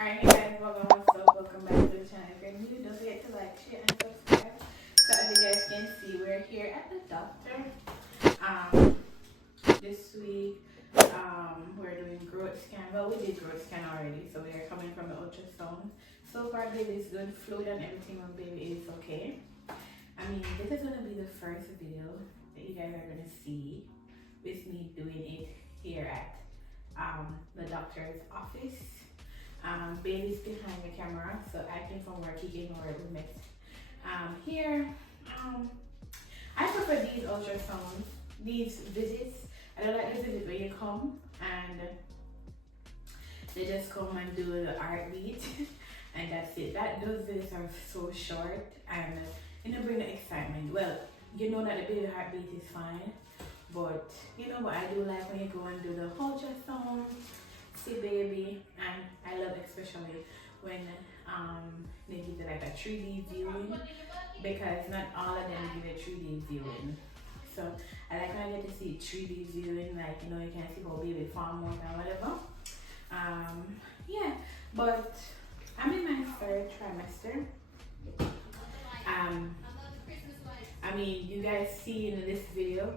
Alright, hey guys, welcome back to the channel. If you're new, don't forget to like, share, and subscribe. So as you guys can see, we're here at the doctor. This week, we're doing growth scan. Well, we did growth scan already, so we are coming from the ultrasound. So far, baby is good, fluid and everything on baby is okay. I mean, this is gonna be the first video that you guys are gonna see with me doing it here at the doctor's office. Baby's behind the camera, so acting from work, he came over with me. Here, I prefer these ultrasounds, these visits. I don't like the visit where you come and they just come and do the heartbeat and that's it. Those visits are so short and you know, bring the excitement. Well, you know that the baby heartbeat is fine, but you know what I do like when you go and do the ultrasound, see baby, and I love especially when they give you like a 3D viewing, because not all of them give a 3D viewing. So I like when I get to see 3D viewing, like you know you can see how baby form out and whatever. Yeah, but I'm in my third trimester. I mean, you guys see in this video,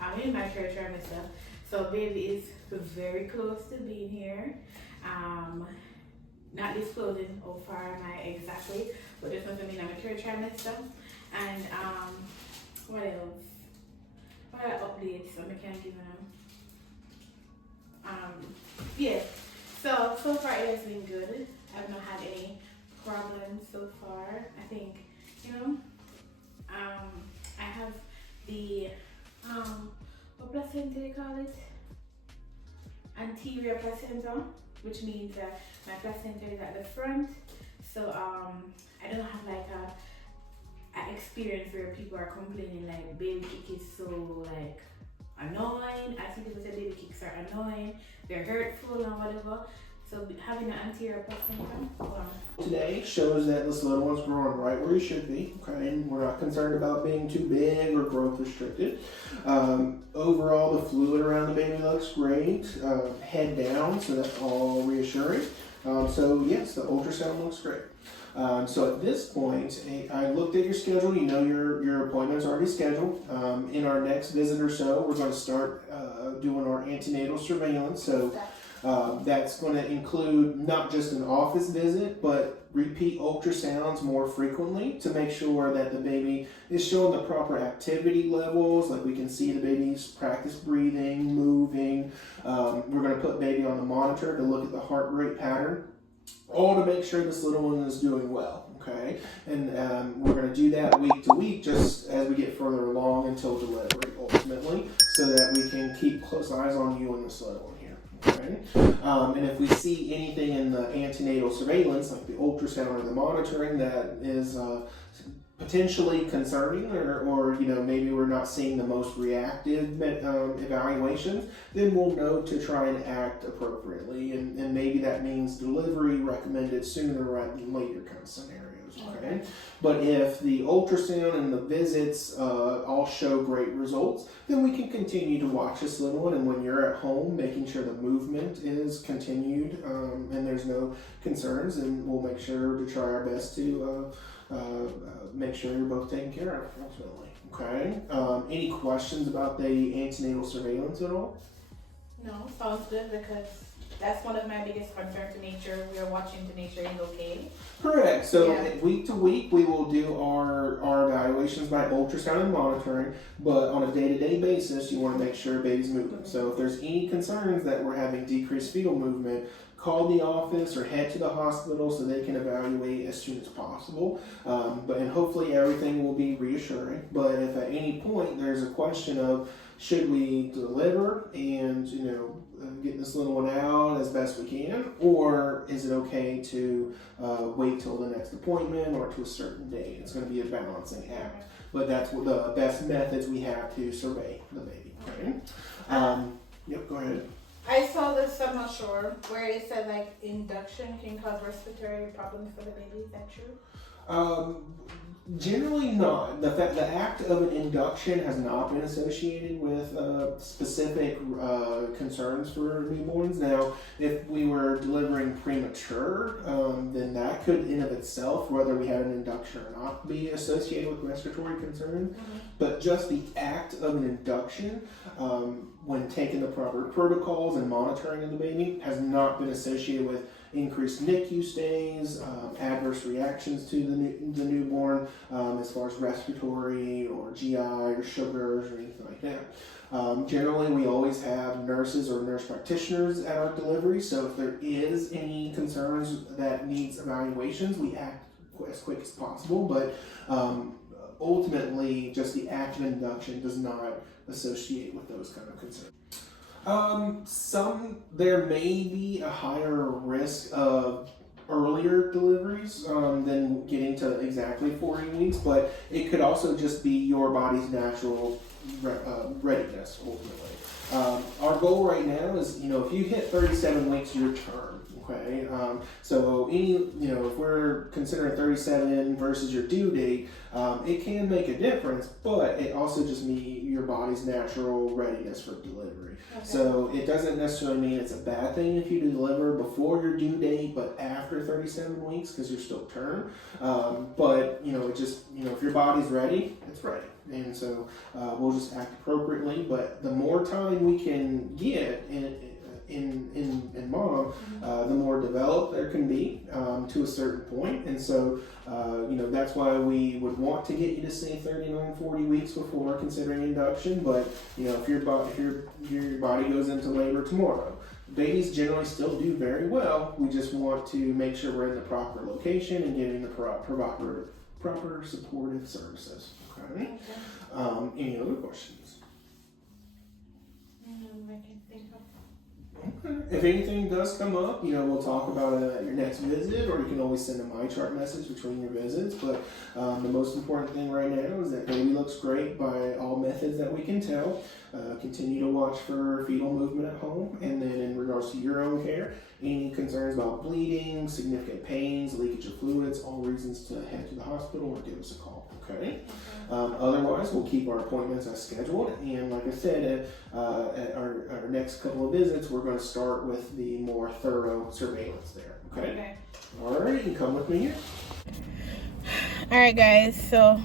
I'm in my third trimester, so baby is very close to being here. Not disclosing how far am I exactly, but this must mean I'm a third trimester. And what else? What are updates? I can't give them. Yeah. So far it has been good. I've not had any problems so far. I think, you know, I have the what placenta they call it? Anterior placenta, which means that my placenta is at the front. So I don't have like an experience where people are complaining like baby kick is so like annoying. I see people say baby kicks are annoying, they're hurtful and whatever. So having an anterior placenta today shows that this little one's growing right where he should be. Okay, and we're not concerned about being too big or growth restricted. Overall, the fluid around the baby looks great. Head down, so that's all reassuring. So yes, the ultrasound looks great. So at this point, I looked at your schedule. You know your appointment's already scheduled. In our next visit or so, we're going to start doing our antenatal surveillance. So that's going to include not just an office visit, but repeat ultrasounds more frequently to make sure that the baby is showing the proper activity levels, like we can see the baby's practice breathing, moving. We're going to put baby on the monitor to look at the heart rate pattern, all to make sure this little one is doing well. Okay, and we're going to do that week to week just as we get further along until delivery ultimately, so that we can keep close eyes on you and this little one here. Okay. And if we see anything in the antenatal surveillance, like the ultrasound or the monitoring, that is potentially concerning, or you know, maybe we're not seeing the most reactive evaluations, then we'll know to try and act appropriately, and maybe that means delivery recommended sooner rather than later kind of scenarios. Okay, but if the ultrasound and the visits all show great results, then we can continue to watch this little one, and when you're at home, making sure the movement is continued and there's no concerns, and we'll make sure to try our best to make sure you're both taken care of ultimately. Okay. Any questions about the antenatal surveillance at all? No, sounds good, because that's one of my biggest concerns to make sure we're watching to make sure he's okay. Correct. So yeah. Week to week, we will do our evaluations by ultrasound and monitoring, but on a day-to-day basis, you want to make sure baby's moving. So if there's any concerns that we're having decreased fetal movement, call the office or head to the hospital so they can evaluate as soon as possible. And hopefully everything will be reassuring. But if at any point there's a question of should we deliver and get this little one out as best we can, or is it okay to wait till the next appointment or to a certain date? It's going to be a balancing act, but that's what the best methods we have to survey the baby. Okay. Yep. Go ahead. I saw this, I'm not sure, where it said like induction can cause respiratory problems for the baby. Is that true? Generally not. The act of an induction has not been associated with specific concerns for newborns. Now, if we were delivering premature, then that could, in of itself, whether we had an induction or not, be associated with respiratory concerns. But just the act of an induction, when taking the proper protocols and monitoring of the baby, has not been associated with increased NICU stays, adverse reactions to the newborn, as far as respiratory or GI or sugars or anything like that. Generally, we always have nurses or nurse practitioners at our delivery, so if there is any concerns that needs evaluations, we act as quick as possible, but ultimately, just the act of induction does not associate with those kind of concerns. There may be a higher risk of earlier deliveries than getting to exactly 40 weeks, but it could also just be your body's natural readiness ultimately. Our goal right now is, if you hit 37 weeks, your term. Okay, so if we're considering 37 versus your due date, it can make a difference, but it also just means your body's natural readiness for delivery. Okay. So it doesn't necessarily mean it's a bad thing if you deliver before your due date, but after 37 weeks, because you're still term. But it just, if your body's ready, it's ready. And so we'll just act appropriately, but the more time we can get in mom, the more developed there can be to a certain point. And so, that's why we would want to get you to say 39, 40 weeks before considering induction. But, if your body goes into labor tomorrow, babies generally still do very well. We just want to make sure we're in the proper location and getting the proper supportive services. Okay? Any other questions? I can think of. Okay. If anything does come up, we'll talk about it at your next visit, or you can always send a MyChart message between your visits. But the most important thing right now is that baby looks great by all methods that we can tell. Continue to watch for fetal movement at home, and then in regards to your own care, any concerns about bleeding, significant pains, leakage of fluids, all reasons to head to the hospital or give us a call. Okay. Otherwise, we'll keep our appointments as scheduled, and like I said, at our next couple of visits, we're going to start with the more thorough surveillance there. Okay. All right, you can come with me here. All right, guys. So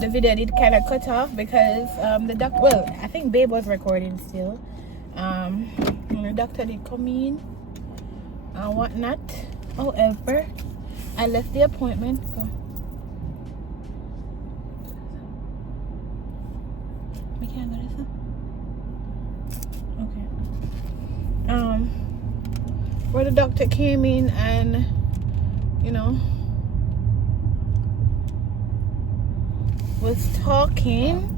the video did kind of cut off because the doctor. Well, I think Babe was recording still. The doctor did come in and whatnot. However, I left the appointment. Go. We can't go this way. Okay. Where the doctor came in and, was talking.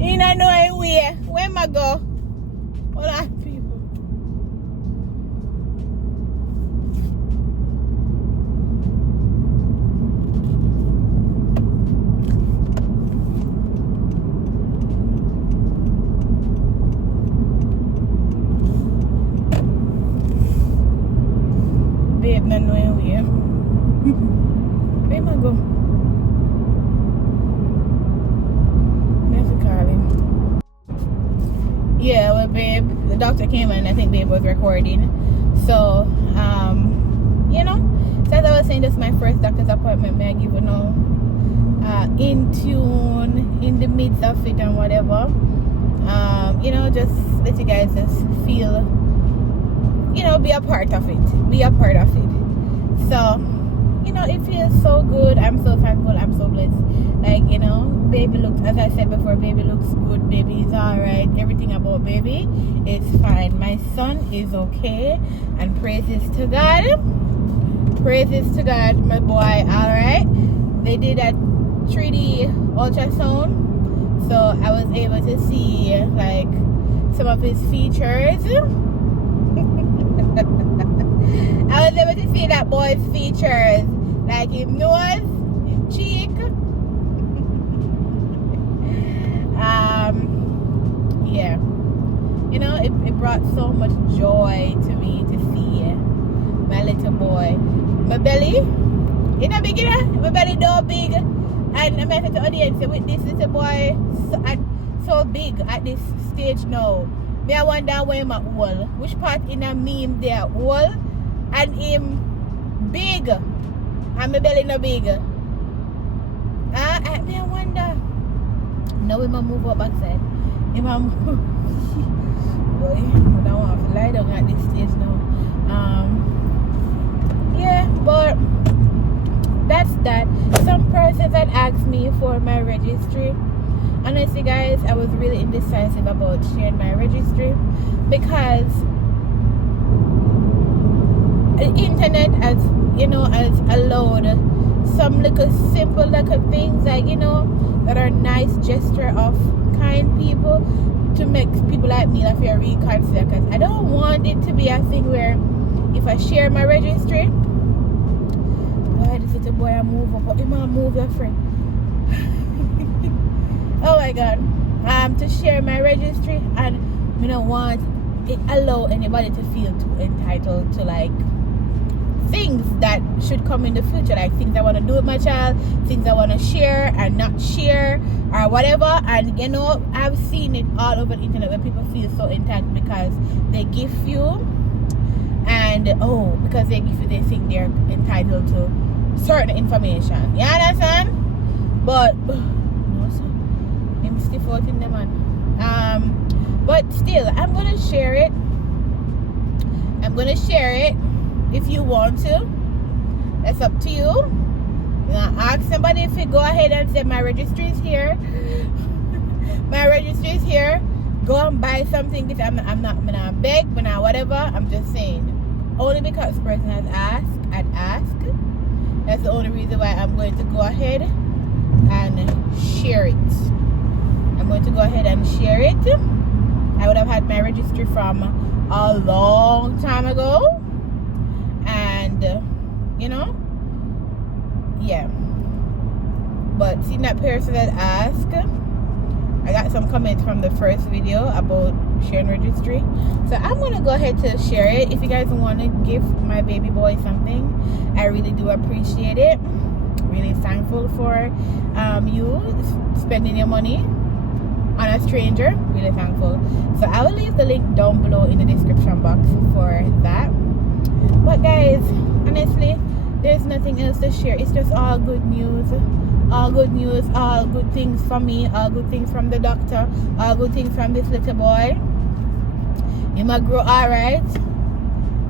You don't know where am I go? All that people. Babe, not knowing where. Where am I go? Yeah, well, Babe, the doctor came in and I think Babe was recording. So, so as I was saying, this is my first doctor's appointment. May I give in tune, in the midst of it and whatever. Just let you guys just feel, be a part of it. Be a part of it. So, it feels so good. I'm so thankful. I'm so blessed. Baby looks, as I said before, baby looks good. Baby is alright. Everything about baby is fine. My son is okay. And praises to God. Praises to God, my boy, alright. they did a 3D ultrasound, so I was able to see like some of his features. I was able to see that boy's features, like his nose, his cheek. Yeah, you know, it brought so much joy to me to see my little boy. My belly, in the beginning, my belly so big, and I'm to the audience with this little boy so big at this stage now. Me I wonder where my hole, which part in a meme there hole, and him big, and my belly no big. Me I wonder. Now we might move up backside. If I'm boy, I don't want to lie down at this stage now. Yeah, but that's that. Some persons had asked me for my registry. Honestly, guys, I was really indecisive about sharing my registry because the internet has, you know, has allowed some little simple little things, like, you know, that are nice gesture of kind people to make people like me like feel reconsider, because I don't want it to be a thing where if I share my registry, boy, this little boy I move up, but he might move your friend. Oh my god. To share my registry, and I don't want it allow anybody to feel too entitled to like things that should come in the future, like things I want to do with my child, things I want to share and not share, or whatever. And you know, I've seen it all over the internet where people feel so entitled because they give you, and because they give you, they think they're entitled to certain information. You understand? But no, sir, I'm stiff out in the man. But still, I'm gonna share it. If you want to, that's up to you. You know, ask somebody if you go ahead and say my registry is here. My registry is here. Go and buy something. I'm not beg, but now whatever. I'm just saying. Only because person has asked. That's the only reason why I'm going to go ahead and share it. I'm going to go ahead and share it. I would have had my registry from a long time ago. And you know, yeah, but seeing that person that asked, I got some comments from the first video about sharing registry, so I'm gonna go ahead to share it. If you guys want to give my baby boy something, I really do appreciate it. Really thankful for you spending your money on a stranger. Really thankful. So I will leave the link down below in the description box for that. But guys, honestly, there's nothing else to share. It's just all good news, all good things from me, all good things from the doctor, all good things from this little boy. He might grow alright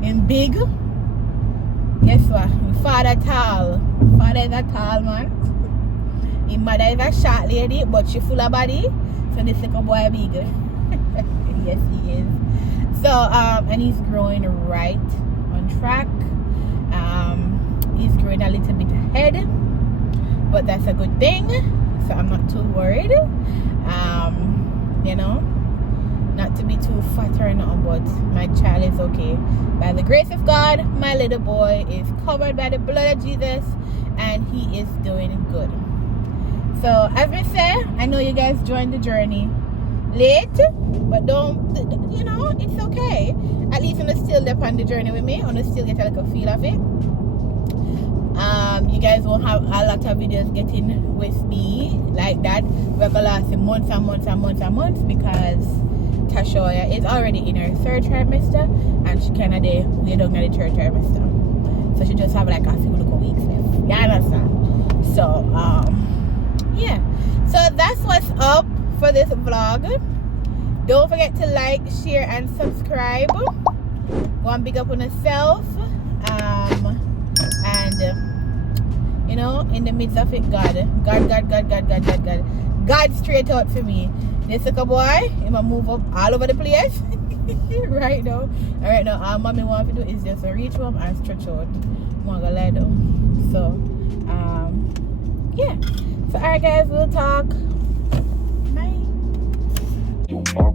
and big. Guess what? My father is a tall man. His mother is a short lady, but she full of body. So this little boy big. Yes, he is. So and he's growing right on track. He's growing a little bit ahead, but that's a good thing, so I'm not too worried. You know, not to be too fat or nothing, but my child is okay. By the grace of God, my little boy is covered by the blood of Jesus, and he is doing good. So as we say, I know you guys joined the journey late, but don't, you know, it's okay. At least I'm still there on the journey with me. I'm still get a little feel of it. You guys won't have a lot of videos getting with me like that. We're gonna last months and months and months and months, because Tashoya is already in her 3rd trimester, and she kinda way down in the 3rd trimester. So she just have like a few little weeks left. You understand? So yeah. So that's what's up for this vlog. Don't forget to like, share, and subscribe. Go and big up on yourself. And you know, in the midst of it, God straight out for me. This little boy, he might move up all over the place. right now, all mommy want to do is just reach home and stretch out. I'm gonna lie down. So yeah. So, all right, guys, we'll talk. Bye.